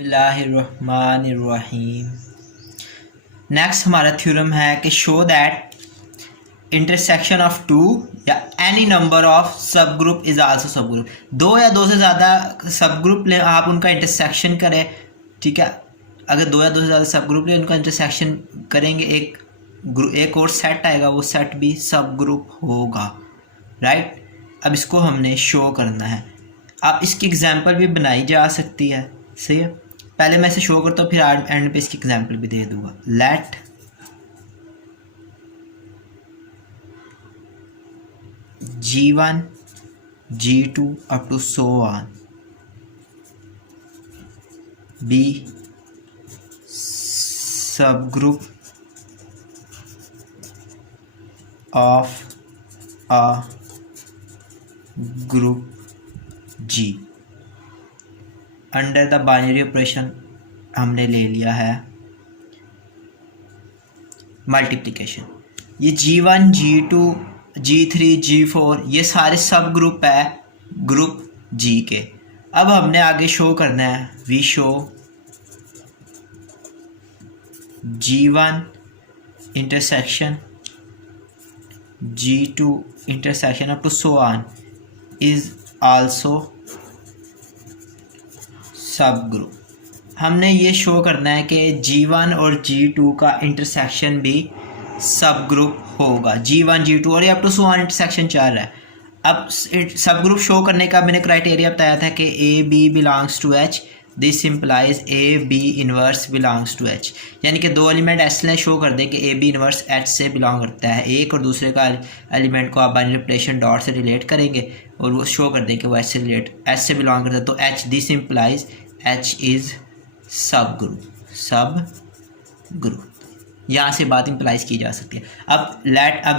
बिस्मिल्लाहिर्रहमानिर्रहीम। नेक्स्ट हमारा थ्योरम है कि show that intersection of two या any number of subgroup is also subgroup. दो या दो से ज़्यादा सब ग्रुप ले, आप उनका इंटरसेक्शन करें, ठीक है। अगर दो या दो से ज़्यादा सब ग्रुप ले, उनका इंटरसेक्शन करेंगे, एक और सेट आएगा, वो सेट भी सब ग्रुप होगा, राइट। अब इसको हमने शो करना है। अब इसकी एग्जांपल भी बनाई जा सकती है, सही है। पहले मैं इसे शो करता हूँ, फिर एंड पे इसकी एग्जांपल भी दे दूंगा। Let G1 G2 up to so on be subgroup of a group G। Under the binary operation हमने ले लिया है मल्टीप्लिकेशन। ये G1 G2 G3 G4 ये सारे सब ग्रुप है ग्रुप G के। अब हमने आगे शो करना है, we show G1 intersection G2 intersection up to so on is also subgroup. हमने ये शो करना है कि G1 और G2 का इंटरसेक्शन भी सब ग्रुप होगा। G1 G2 और ये up to so on intersection चल रहा है। अब सब ग्रुप शो करने का मैंने क्राइटेरिया बताया था कि A B belongs to H, this implies A B inverse belongs to H. यानी कि दो एलिमेंट ऐसे शो कर दें कि ए बी इनवर्स एच से बिलोंग करता है। एक और दूसरे का एलिमेंट को आप बाइनरी ऑपरेशन डॉट से रिलेट करेंगे और वो शो कर दें कि वो एच से बिलोंग करता है, तो H, this implies H is सब ग्रुप। यहाँ से बात इम्प्लाइज की जा सकती है। अब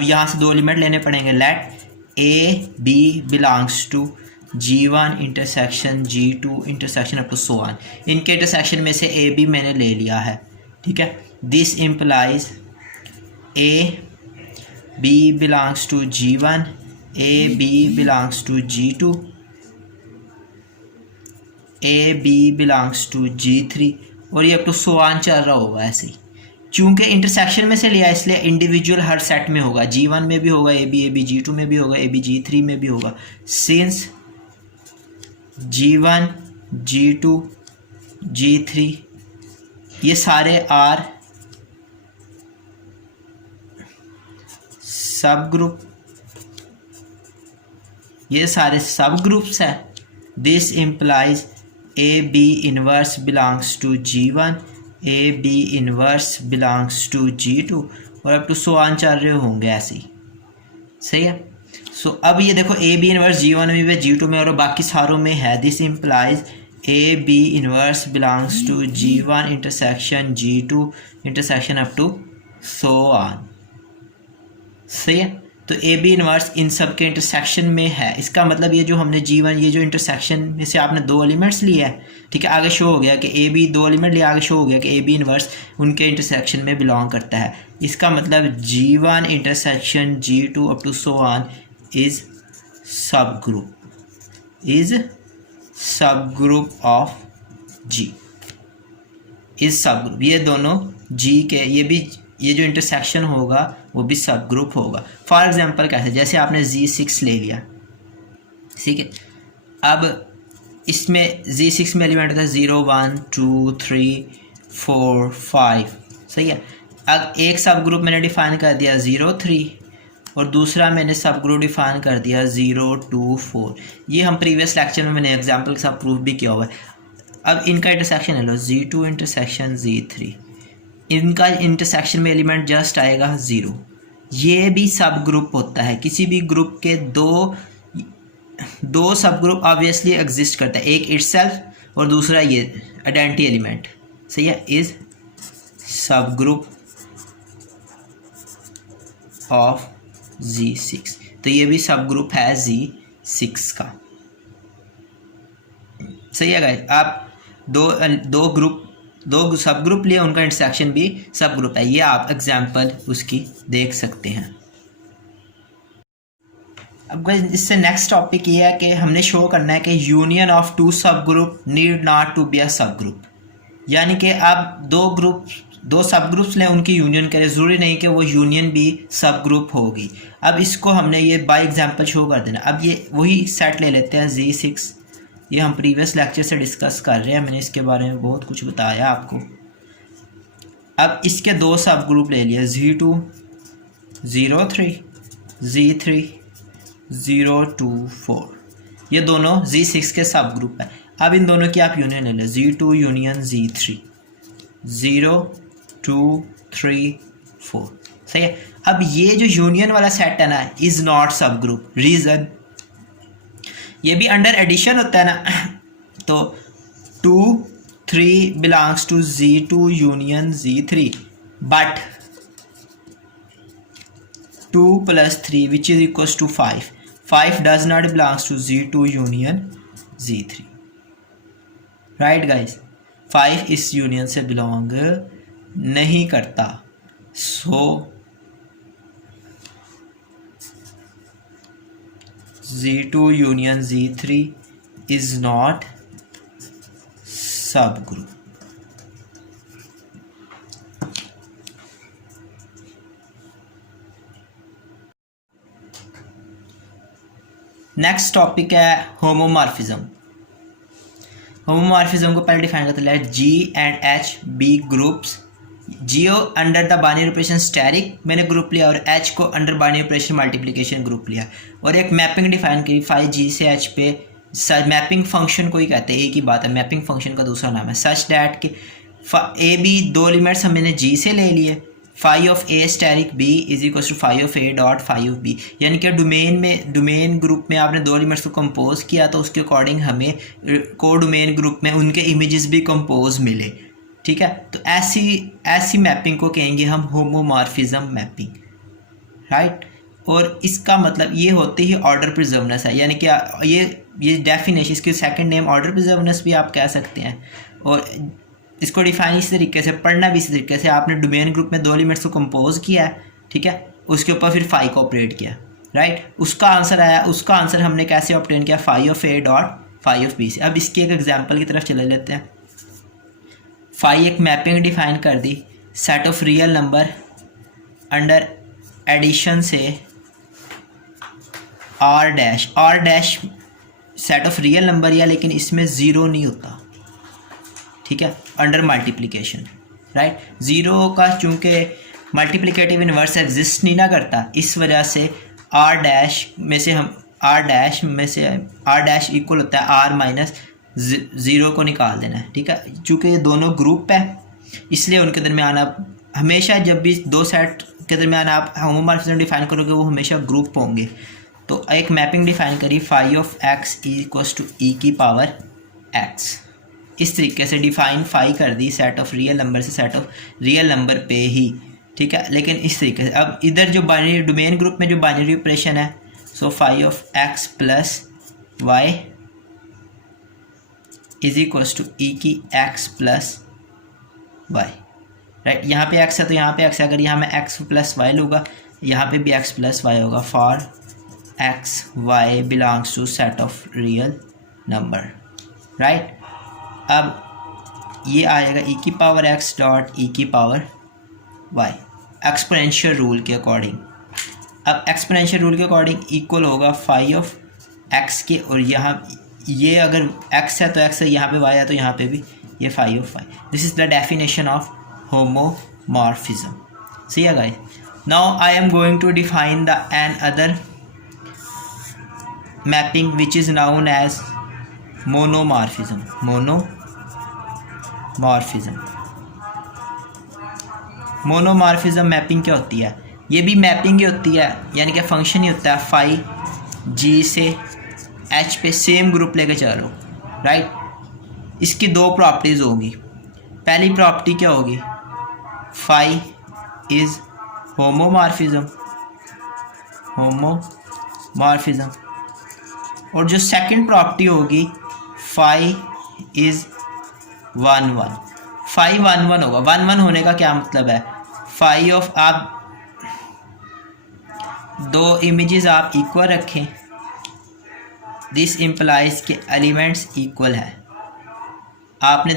यहाँ से दो एलिमेंट लेने पड़ेंगे। Let A B belongs to G1 intersection G2 intersection up to so on. इनके इंटरसेक्शन में से ए बी मैंने ले लिया है, ठीक है। This implies A B belongs to G1, A B belongs to G2, A B belongs to G3 और ये अप टू सो ऑन चल रहा होगा ऐसे ही। चूँकि इंटरसेक्शन में से लिया इसलिए इंडिविजुअल हर सेट में होगा। G1 में भी होगा ए बी G2 में भी होगा, ए बी G3 में भी होगा। सिंस G1 G2 G3 ये सारे आर सब ग्रुप, ये सारे सब ग्रुप्स है। This implies A B inverse belongs to G1, A B inverse belongs to G2 और अप टू सो ऑन चल रहे होंगे ऐसे ही, सही है। सो अब ये देखो ए बी इनवर्स G1 में भी G2 में और बाकी सारों में है। This implies A B inverse belongs to G1 intersection G2 intersection up to so on, सही है। तो ए बी इनवर्स इन सब के इंटरसेक्शन में है। इसका मतलब ये जो हमने G1 ये जो इंटरसेक्शन में से आपने दो एलिमेंट्स लिए है, ठीक है। आगे शो हो गया कि ए बी दो एलिमेंट लिए, आगे शो हो गया कि ए बी इनवर्स उनके इंटरसेक्शन में बिलोंग करता है। इसका मतलब G1 intersection G2 up to so on is subgroup of G, is subgroup. ये दोनों G के ये जो इंटरसेक्शन होगा वो भी सब ग्रुप होगा। फॉर एग्जांपल कैसे, जैसे आपने Z6 ले लिया, ठीक है। अब इसमें Z6 में एलिमेंट होता है 0 1 2 3 4 5, सही है। अब एक सब ग्रुप मैंने डिफाइन कर दिया 0 3 और दूसरा मैंने सब ग्रुप डिफाइन कर दिया 0 2 4। ये हम प्रीवियस लेक्चर में मैंने एग्जांपल के साथ प्रूफ भी किया हुआ है। अब इनका इंटरसेक्शन ले लो, Z2 इंटरसेक्शन Z3, इनका इंटरसेक्शन में एलिमेंट जस्ट आएगा 0। ये भी सब ग्रुप होता है। किसी भी ग्रुप के दो सब ग्रुप ऑब्वियसली एग्जिस्ट करता है, एक इटसेल्फ और दूसरा ये आइडेंटिटी एलिमेंट, सही है, is subgroup of Z6। तो ये भी सब ग्रुप है Z6 का, सही है गाइस। आप दो सब ग्रुप लिए, उनका इंटरसेक्शन भी सब ग्रुप है। ये आप एग्जांपल उसकी देख सकते हैं। अब इससे नेक्स्ट टॉपिक ये है कि हमने शो करना है कि union of two subgroup need not to be a subgroup. यानी कि आप दो सब ग्रुप्स लें, उनकी यूनियन करें, ज़रूरी नहीं कि वो यूनियन भी सब ग्रुप होगी। अब इसको हमने ये बाय एग्जांपल शो कर देना। अब ये वही सेट ले लेते हैं Z6, ये हम प्रीवियस लेक्चर से डिस्कस कर रहे हैं, मैंने इसके बारे में बहुत कुछ बताया आपको। अब इसके दो सब ग्रुप ले लिए, Z2 03, Z3 024, ये दोनों Z6 के सब ग्रुप हैं। अब इन दोनों की आप यूनियन ले लें, Z2 यूनियन Z3 0 2 3 4, सही है। अब ये जो यूनियन वाला सेट है ना, इज़ नॉट सब ग्रुप। रीज़न, ये भी अंडर एडिशन होता है ना, तो 2 3 belongs to Z2 union Z3, but 2 + 3 which is equals to 5 does not belongs to Z2 union Z3, right guys. 5 इस यूनियन से बिलोंग नहीं करता, so Z2 union Z3 is not subgroup. Next topic है homomorphism. Homomorphism को पहले define करते हैं, G and H be groups. जियो under the binary operation static मैंने ग्रुप लिया, और H को under binary operation multiplication group लिया, और एक मैपिंग डिफाइन करी 5G से H पे। मैपिंग फंक्शन को ही कहते हैं, एक ही बात है, मैपिंग फंक्शन का दूसरा नाम है। सच डैट के ए बी दो एलिमेंट्स हमने G से ले लिए, phi of A static B is equal to phi of A dot phi of B, यानी कि डोमेन ग्रुप में आपने दो एलिमेंट्स को कंपोज किया, तो उसके अकॉर्डिंग हमें को डोमेन ग्रुप में उनके इमेजेस भी कंपोज मिले, ठीक है। तो ऐसी मैपिंग को कहेंगे हम होमोमॉर्फिज्म मैपिंग, राइट। और इसका मतलब ये होती ही ऑर्डर प्रिजर्वनेस है, यानी कि ये डेफिनेशन, इसकी सेकंड नेम ऑर्डर प्रिजर्वनेस भी आप कह सकते हैं। और इसको डिफाइन इस तरीके से, पढ़ना भी इस तरीके से, आपने डोमेन ग्रुप में दो एलिमेंट्स को कंपोज किया है, ठीक है, उसके ऊपर फिर फाई को ऑपरेट किया, राइट। उसका आंसर आया, उसका आंसर हमने कैसे ऑब्टेन किया, phi of A dot phi of B से। अब इसके एक एग्जाम्पल की तरफ चले लेते हैं। फाई एक मैपिंग डिफाइन कर दी, set of real number under addition से R dash set of real number या, लेकिन इसमें ज़ीरो नहीं होता, ठीक है, अंडर मल्टीप्लिकेशन, राइट। ज़ीरो का चूँकि मल्टीप्लिकेटिव इन्वर्स एग्जिस्ट नहीं ना करता, इस वजह से आर डैश इक्वल होता है आर माइनस ज़ीरो को निकाल देना है, ठीक है। चूँकि ये दोनों ग्रुप है, इसलिए उनके दरमियान आप हमेशा, जब भी दो सेट के दरमियान आप होमोमॉर्फिज्म डिफाइन करोगे, वो हमेशा ग्रुप होंगे। तो एक मैपिंग डिफाइन करी, phi of x equals to e की पावर एक्स, इस तरीके से डिफाइन फाई कर दी सेट ऑफ रियल नंबर से सेट ऑफ रियल नंबर पे ही, ठीक है, लेकिन इस तरीके से। अब इधर जो बाइनरी डोमेन ग्रुप में जो बाइनरी ऑपरेशन है, so phi of x plus y is equals to e की एक्स प्लस वाई, राइट। यहाँ पे एक्स है तो यहाँ पे एक्स है, अगर यहाँ मैं एक्स प्लस वाई लूँगा, यहाँ पे भी एक्स प्लस वाई होगा, for X Y belongs to set of real number, right. अब ये आएगा ई की पावर एक्स डॉट ई की पावर वाई एक्सपोनेंशियल रूल के अकॉर्डिंग। अब एक्सपोनेंशियल रूल के अकॉर्डिंग इक्वल होगा फाई ऑफ एक्स के, और यहाँ ये अगर एक्स है तो एक्स है, यहाँ पे वाई है तो यहाँ पे भी ये phi of y. This is the definition of homomorphism. See है guys, now I am going to define the an other mapping which is known as monomorphism. Monomorphism mapping क्या होती है? ये भी मैपिंग ही होती है, यानी कि फंक्शन ही होता है फाई जी से एच पे सेम ग्रुप लेके चलो, राइट। इसकी दो प्रॉपर्टीज़ होगी। पहली प्रॉपर्टी क्या होगी, फाई इज़ होमोमॉर्फिज्म, और जो सेकंड प्रॉपर्टी होगी फाई इज़ 1 फाई 1 होगा। 1 होने का क्या मतलब है, फाई ऑफ आप दो इमेजेस आप इक्वल रखें, दिस इम्प्लाइज के एलिमेंट्स इक्वल है। आपने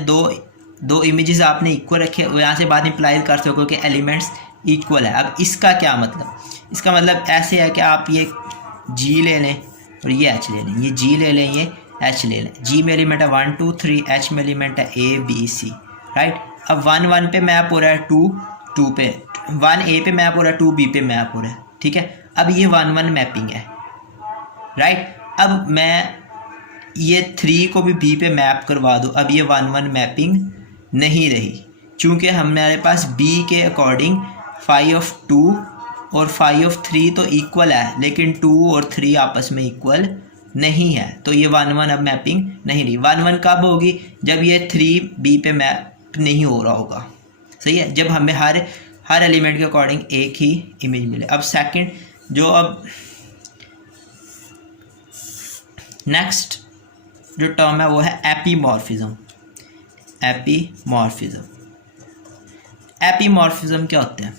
दो इमेजेस आपने इक्वल रखे और यहाँ से बाद इंप्लाई कर सको कि एलिमेंट्स इक्वल है। अब इसका क्या मतलब, इसका मतलब ऐसे है कि आप ये G ले लें और ये H ले लें, ये G ले लें, ये H ले लें। G में एलिमेंट है 1 2 3, H में एलिमेंट है A B C, राइट। अब 1 1 पे मैप हो रहा है, 2 2 पे, 1 A पे मैप हो रहा है, 2 B पे मैप हो रहा है, ठीक है। अब ये 1 1 मैपिंग है, राइट। अब मैं ये 3 को भी B पे मैप करवा दूँ, अब ये 1 1 मैपिंग नहीं रही, चूँकि हमारे पास B के अकॉर्डिंग phi of 2 और phi of 3 तो इक्वल है, लेकिन 2 और 3 आपस में इक्वल नहीं है, तो ये 1 1 अब मैपिंग नहीं रही। 1 1 कब होगी, जब ये 3 B पे मैप नहीं हो रहा होगा, सही है, जब हमें हर एलिमेंट के अकॉर्डिंग एक ही इमेज मिले। अब सेकंड जो अब नेक्स्ट जो टर्म है वो है एपीमॉर्फिज्म। एपीमॉर्फिज्म क्या होते हैं,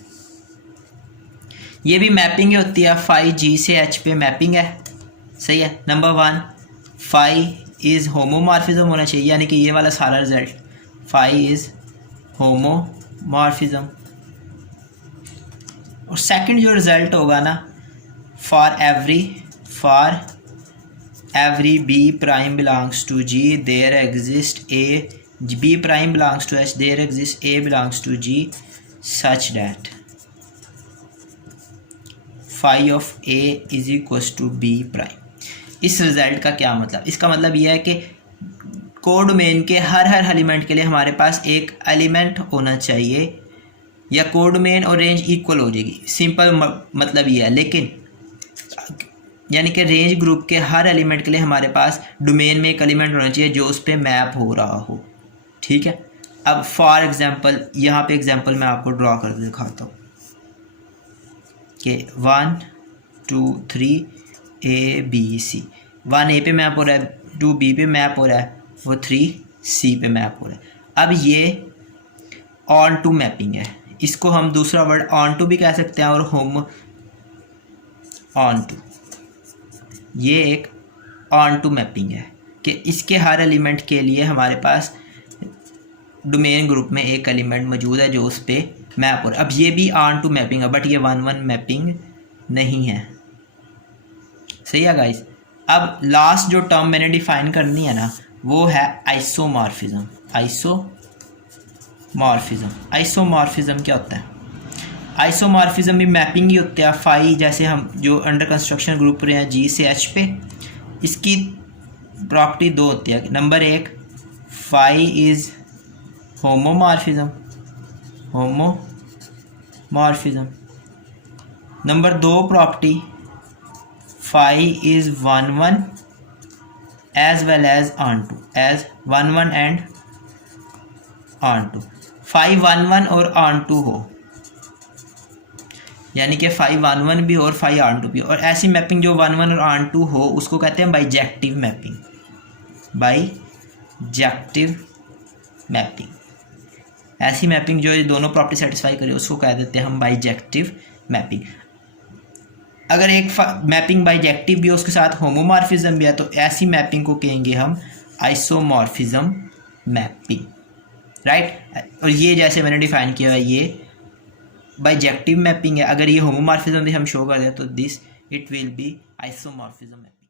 ये भी मैपिंग ही होती है, phi G से H पे मैपिंग है, सही है। नंबर 1 phi इज़ होमोमॉर्फिज्म होना चाहिए, यानी कि ये वाला सारा रिजल्ट phi इज़ होमोमॉर्फिज्म। और सेकंड जो रिजल्ट होगा ना, for every B prime belongs to G there exists a B prime belongs to H there exists A belongs to G such that phi of A is equals to B prime। इस result का क्या मतलब, इसका मतलब यह है कि codomain के हर एलिमेंट के लिए हमारे पास एक एलिमेंट होना चाहिए, या कोडोमेन और रेंज इक्वल हो जाएगी, सिंपल मतलब ये है। लेकिन यानी कि रेंज ग्रुप के हर एलिमेंट के लिए हमारे पास डोमेन में एक एलिमेंट होना चाहिए जो उस पर मैप हो रहा हो, ठीक है। अब फॉर एग्जांपल यहाँ पे एग्जांपल मैं आपको ड्रॉ कर दिखाता हूँ कि 1 2 3 A B C, 1 A पे मैप हो रहा है, 2 B पे मैप हो रहा है, वो 3 C पे मैप हो रहा है। अब ये ऑन टू मैपिंग है, इसको हम दूसरा वर्ड ऑन टू भी कह सकते हैं और होम ऑन टू, ये एक ऑन टू मैपिंग है कि इसके हर एलिमेंट के लिए हमारे पास डोमेन ग्रुप में एक एलिमेंट मौजूद है जो उस पर मैप हो रहा है। अब ये भी ऑन टू मैपिंग है, बट ये 1 1 मैपिंग नहीं है, सही है गाइस। अब लास्ट जो टर्म मैंने डिफाइन करनी है ना, वो है आइसोमॉर्फिज्म। आइसोमॉर्फिज्म क्या होता है, आइसोमॉर्फिज्म भी मैपिंग ही होती है। phi जैसे हम जो अंडर कंस्ट्रक्शन ग्रुप रहे हैं G से H पे, इसकी प्रॉपर्टी 2 होती है। Number 1 phi is homomorphism. Number 2 property phi is 1 1 as well as onto, as 1 1 and onto. phi 1 1 और ऑन टू हो, यानी कि phi 1 1 भी हो और phi ऑन टू भी हो, और ऐसी मैपिंग जो 1 1 और ऑन टू हो उसको कहते हैं बाइजेक्टिव मैपिंग। ऐसी मैपिंग जो ये दोनों प्रॉपर्टी सेटिस्फाई करे उसको कह देते हैं हम बाइजेक्टिव मैपिंग। अगर एक मैपिंग बाइजेक्टिव भी हो उसके साथ होमोमॉर्फिज्म भी है तो ऐसी मैपिंग को कहेंगे हम आइसोमॉर्फिज्म मैपिंग, राइट। और ये जैसे मैंने डिफाइन किया है ये बाइजेक्टिव मैपिंग है। अगर ये होमोमॉर्फिज्म भी हम शो कर दें तो this it will be isomorphism mapping.